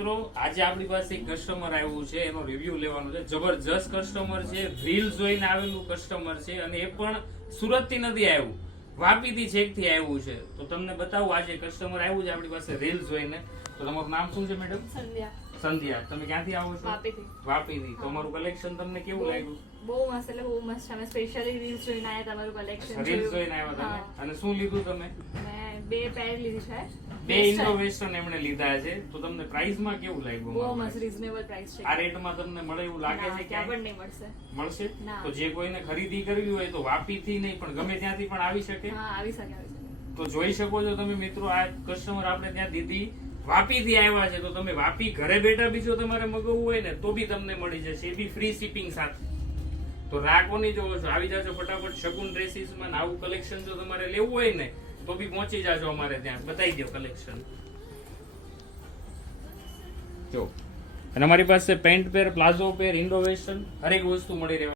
મિત્રો આજે આપણી પાસે એક કસ્ટમર આવ્યું છે એનો રિવ્યુ લેવાનો છે. જબરજસ્ત કસ્ટમર છે રીલ જોઈને આવેલું કસ્ટમર છે અને એ પણ સુરતથી નથી આવ્યું. વાપી થી છેકથી આવ્યું છે. તો તમને બતાવું આજે કસ્ટમર આવ્યું છે આપણી પાસે રીલ જોઈને. તો તમારું નામ શું છે મેડમ સંધ્યા. સંધ્યા. તમે ક્યાંથી આવો છો? વાપીથી. વાપીથી. તો અમારું કલેક્શન તમને કેવું લાગ્યું? બહુ મસ્ત એટલે બહુ મસ્ત. અમે સ્પેશિયલી રીલ્સ જોઈને આવ્યા તમારું કલેક્શન રીલ્સ જોઈને આવ્યા તમે? અને શું લીધું તમે? બે પેર લીધી છે. બે ઇનોવેશન એમણે લીધા છે. તો તમને પ્રાઇસમાં કેવું લાગ્યું બહુ મસ્ત રીઝનેબલ પ્રાઇસ છે. આ રેટમાં તમને મળે એવું લાગે છે કે આપણને નહીં મળશે. મળશે? તો જે કોઈને ખરીદી કરવી હોય તો વાપીથી નહીં પણ ગમે ત્યાંથી પણ આવી શકે. હા આવી શકે તો જોઈ શકો છો તમે મિત્રો આ કસ્ટમર આપણે ત્યાં દીધી. વાપી થી આવ્યા છે તો તમે વાપી ઘરે બેઠા બી જો તમારે મગવવું હોય ને તો બી તમને મળી જશે. એ બી ફ્રી શિપિંગ સાથે. તો રાખો કોની જોવો છો. આવી જાજો ફટાફટ શકુન ડ્રેસીસમાં આવું કલેક્શન જો તમારે લેવું હોય ને તો બી પહોંચી જાજો અમારે ત્યાં. બતાવી દો કલેક્શન જો. અને અમારી પાસે પેન્ટ પેર પ્લાઝો પેર ઇન્ડોવેશન હરેક વસ્તુ મળી રહેવા